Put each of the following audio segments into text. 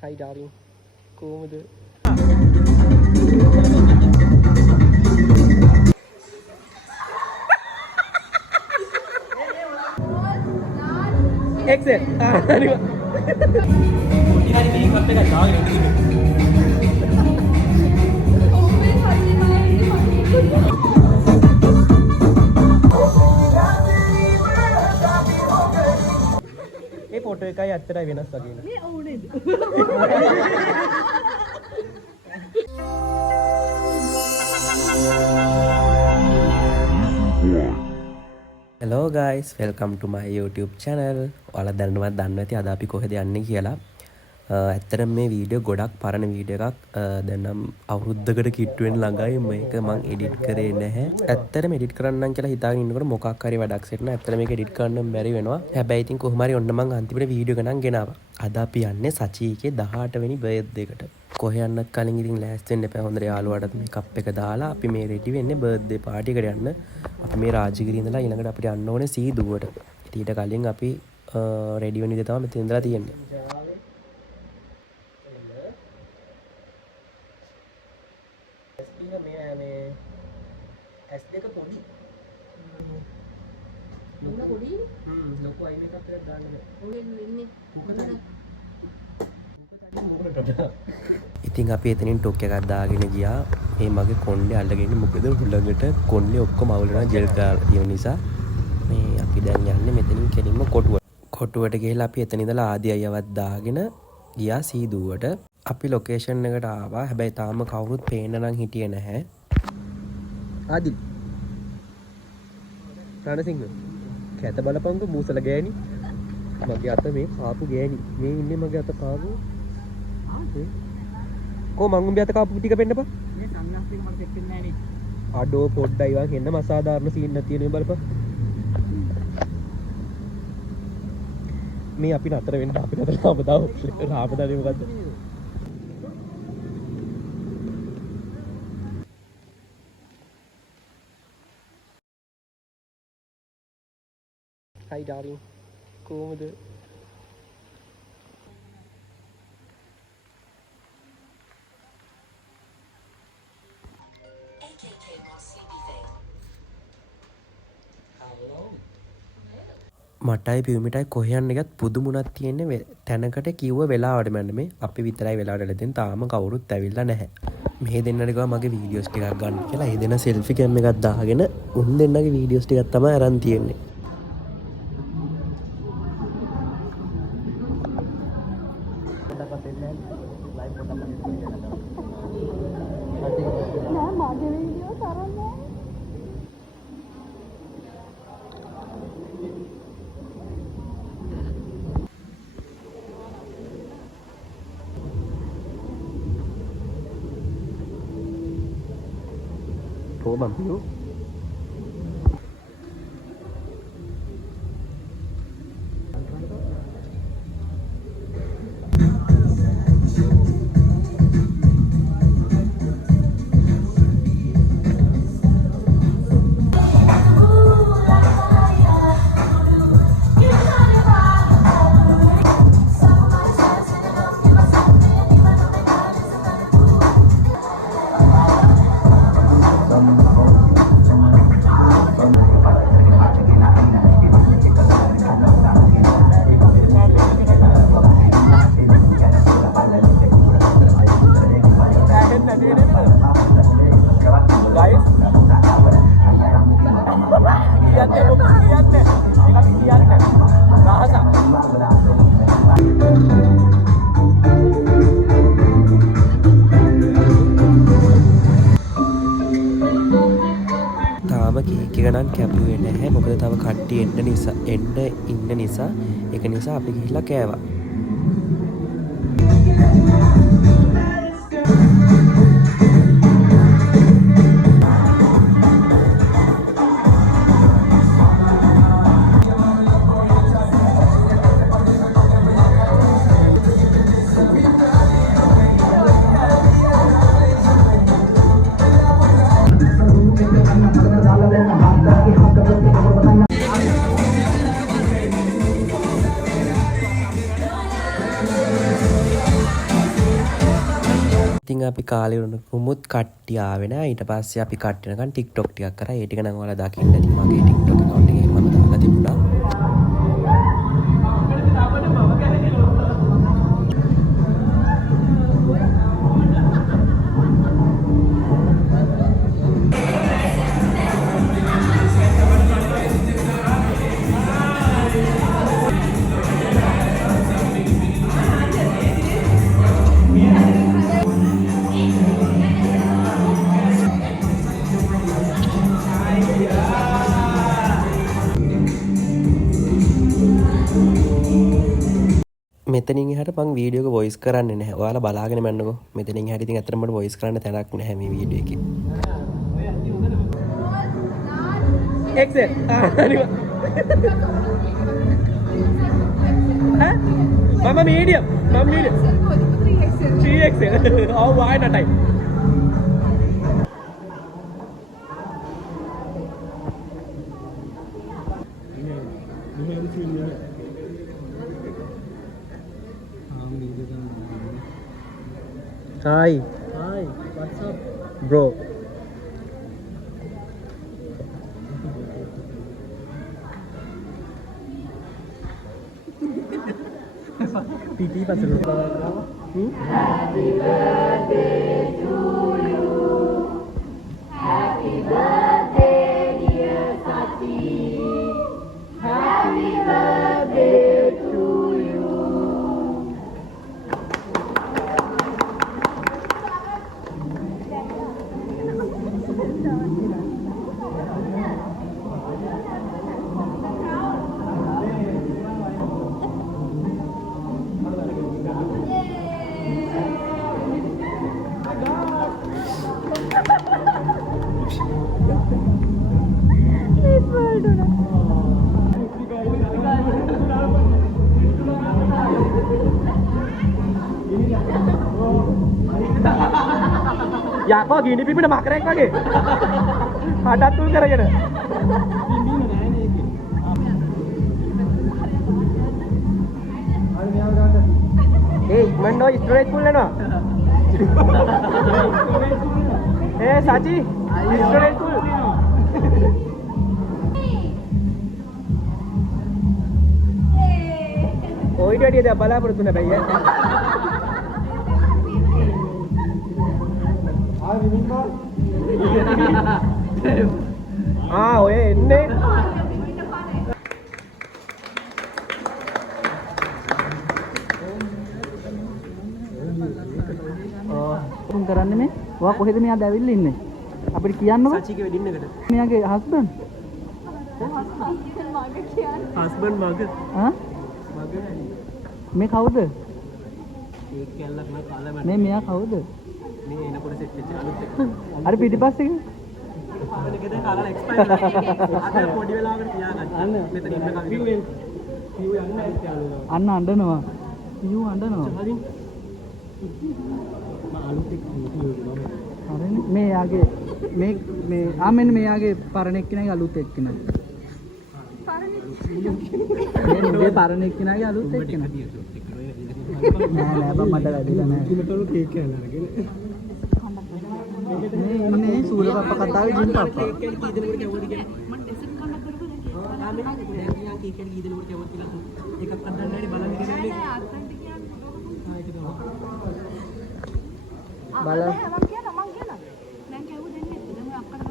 Hi darling. කොහොමද? Exit. හරි. ඉතින් මේකප් එක දාගෙන ඉන්නේ. ඒ ෆොටෝ එකයි ඇත්තටයි වෙනස් වගේ නේ. මේ ඔව් නේද? Hello guys, welcome to my YouTube channel. ඔයාලා දැනනවත් දන්නවා ඇති අද අපි කොහෙද යන්නේ කියලා. ඇත්තටම මේ වීඩියෝ ගොඩක් පරණ වීඩියෝ එකක්. දැන් නම් අවුරුද්දකට කිට්ටු වෙන ළඟයි මේක මම එඩිට් කරේ නැහැ. ඇත්තටම එඩිට් කරන්නම් කියලා හිතාගෙන ඉන්නකොට මොකක් හරි වැඩක් සෙට්න. ඇත්තටම මේක එඩිට් කරන්න බැරි වෙනවා. හැබැයි ඉතින් කොහොම හරි ඔන්න මම අන්තිමට වීඩියෝ එක නම් ගෙනාවා. අද අපි යන්නේ සචීගේ 18 වෙනි බර්ත්ඩේ එකට. කොහෙ යන්නත් කලින් ඉතින් ලෑස්ති වෙන්න එපා. හොඳට යාළුවාටත් මේකප් එක දාලා අපි මේ රෙඩි වෙන්නේ බර්ත්ඩේ පාටි එකට යන්න. අපි මේ රාජගිරිය ඉඳලා ඊළඟට අපිට යන්න ඕනේ සීදුවට. ඊට කලින් අපි රෙඩි වෙන්න ඉඳලා තමයි මෙතන ඉඳලා තියෙන්නේ. මේ S2 පොඩි නුන පොඩි ලොකු අයි මේකප් එකක් දාන්න බෑ. ඉතින් අපි එතනින් ටොක් එකක් දාගෙන ගියා. මේ මගේ කොණ්ඩේ අල්ලගෙන මොකද හුළඟට කොණ්ඩේ ඔක්කොම අවුල් වෙනවා ජෙල් ගාලා නිසා. මේ අපි දැන් යන්නේ මෙතනින් කෙලින්ම කොටුවට ගිහලා අපි එතන ඉඳලා ආදි අයවත් දාගෙන ගියා සීදුවට. අපි ලොකේෂන් එකට ආවා. හැබැයි තාම කවුරුත් පේන්න නම් හිටියේ නැහැ. ආදි රණසිංහ කැත බලපංගු මූසල ගෑණි මගේ අත මේ කාපු ගෑණි මේ ඉන්නේ මගේ අත කාපු කො මං උඹේ අත කාපු ටික පෙන්නපන් මේ සම්නස් ටික මට දෙක් වෙන්නේ නැහැ නේ අඩෝ පොඩ්ඩයි වා හෙන්න අසාධාරණ සීන් එකක් තියෙනවා බලපන් මේ අපි නතර වෙන්න අපි නතර රාමදානේ මොකද්ද Hi darling. කොහොමද? මටයි පියුමිටයි කොහෙ යන්න ගියත් පුදුමුණක් තියෙන්නේ තැනකට කිව්ව වෙලාවට මන්නේ මේ අපි විතරයි වෙලාවට ලැබෙන තාම කවුරුත් ඇවිල්ලා නැහැ. මේ දෙන්නට ගියා මගේ වීඩියෝස් ටිකක් ගන්න කියලා. ඒ දෙන සෙල්ෆි කැම් එකක් දාගෙන උන් දෙන්නගේ වීඩියෝස් ටිකක් තමයි අරන් තියෙන්නේ. Bằng phiếu කේක් එක නම් කැපුවේ නැහැ. මොකද තව කට්ටිය එන්න ඉන්න නිසා ඒක නිසා අපි ගිහිල්ලා කෑවා. ඉතින් අපි කාලේ වුණුමුත් කට්ටිය ආවේ නෑ. ඊට පස්සේ අපි කට්ටිය නිකන් TikTok ටිකක් කරා. ඒ ටික නම් ඔයාලා දකින්න ඇති. මගේ TikTok account එකේ මම දාලා තිබුණා. මෙතනින් එහාට මම වීඩියෝ එක වොයිස් කරන්නේ නැහැ. ඔයාලා බලාගෙන මන්නකෝ. මෙතනින් එහාට ඉතින් අතරම මට වොයිස් කරන්න තැනක් නැහැ මේ වීඩියෝ එකේ. XL. මම medium. 3XL. Oh, why not I? Hi. Hi, what's up? Bro. PT pasal lupa. Happy birthday to you. Happy birthday, dear Sati. Happy birthday to you. Ya kok gini pipi udah makrek lagi. Ada tuh gara-gara. Eh, mendo storage full na. Eh, Sachi, storage full. Oh, ini dia bala pడుతున్నా భయ్యా. ඔය එන්නේ උන් කරන්නේ මේ ඔයා කොහෙද මෙයා දැවිල්ල ඉන්නේ අපිට කියන්නකෝ සචිගේ වෙඩින් එකට මෙයාගේ හස්බන්ඩ් හස්බන්ඩ් මගේ මගේ මේ කවුද ඒක කැල්ලක් නෑ කාලා මේ මෙයා කවුද මේ එනකොට සෙට් වෙච්ච අලුත් එක අර පිටිපස්සේ පාරේ ගෙදර කාලා එක්ස්පයර් අද පොඩි වෙලාවකට තියාගන්න මෙතන ඉන්න කවි පියු යන්න ඇත්තාලු අන්න අඬනවා පියු අඬනවා හරින් මම අලුත් එක හරිනේ මේ යාගේ මේ මෙන්න මෙයාගේ පරණ එක්කෙනාගේ අලුත් එක්කෙනා මේ පරණ එක්කෙනාගේ අලුත් එක්කෙනා නෑ බා මට වැඩිලා නෑ කිලතරු කේක් කෑලා අරගෙන මේ ඉන්නේ සූර පප්පා කතාවේ ජින් පප්පා කේක් කී දෙනෙකුට කැවුවද කියලා මම ඩෙසර්ට් කන්නක් කරපුවා ආ මේ කේක් කී දෙනෙකුට කැවුවද කියලා එකක් අදන්න ඇයි බලන්න කියලා නෑ අත්තන්ට කියන්නේ බලන්න මම කියනවා දැන් කැවුව දෙන්නේ දැන් අක්කට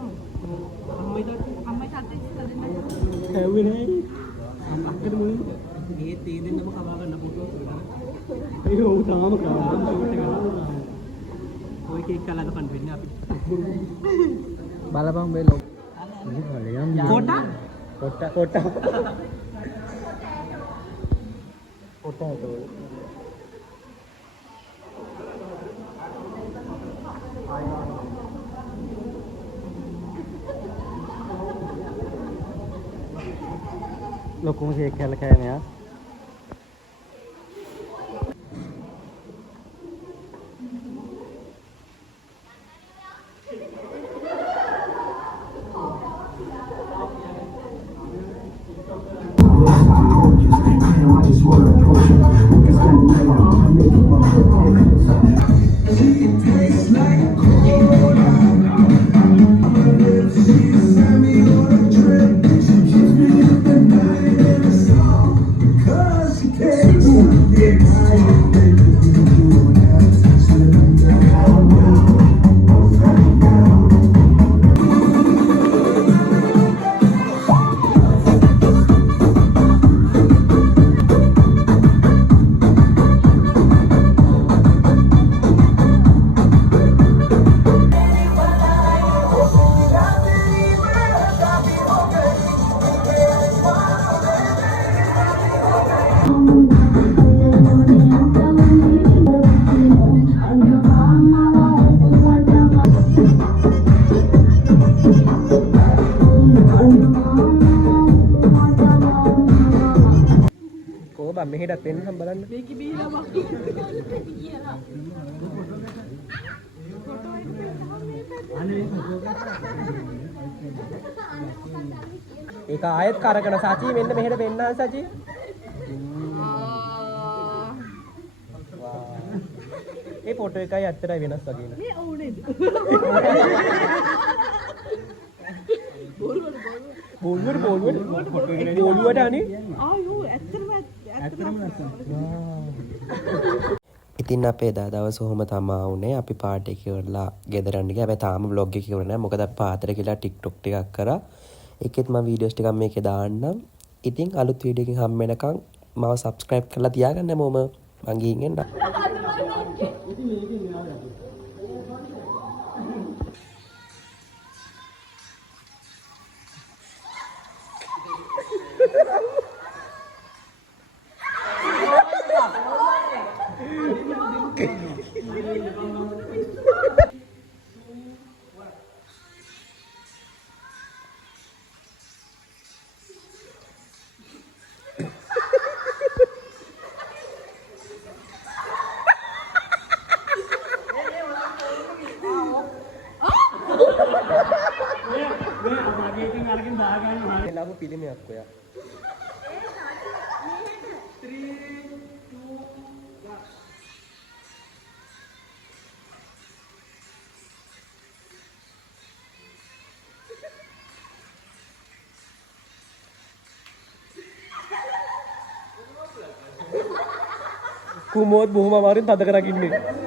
අම්මයි තාත්තයි ඉස්සලා දෙන්න කැවුවේ නෑ අක්කට මුලින් මේ තේ දෙන්නම කවා ගන්න ෆොටෝ ඒක උ තාම කරා ඔය කේක් කලක පන් වෙන්නේ අපි බලපන් බෙලෝ කොට්ට ලොකුම කේක් කැල්ල කෑ මෙයා It's මෙහෙටත් එන්නම් බලන්න. මේක බීලා මම කියලා. ඒක ආයෙත් කරකන සචි මෙන්න මෙහෙට වෙන්න සචි. ඒ ෆොටෝ එකයි ඇත්තටයි වෙනස් වගේ නේ. මේ ඕනේ. බෝලුවට අනේ. ආයෝ ඇත්තටම ඉතින් අපේ එදා දවස ඔහොම තමා වුණේ. අපි පාටි එක ඉවරලා ගෙදර යන්න ගියා. හැබැයි තාම vlog එක ඉවර නැහැ. මොකද අපි පාතර කියලා TikTok ටිකක් කරා. ඒකෙත් මම වීඩියෝස් ටිකක් මේකේ දාන්නම්. ඉතින් අලුත් වීඩියෝ එකකින් හම් වෙනකන් මාව subscribe කරලා තියාගන්න හැමෝම. මං ගිහින් එන්න. ලබු පිළිමයක් ඔයා. කුමෝත් බොහොම අමාරුවෙන් තද කරගෙන ඉන්නේ.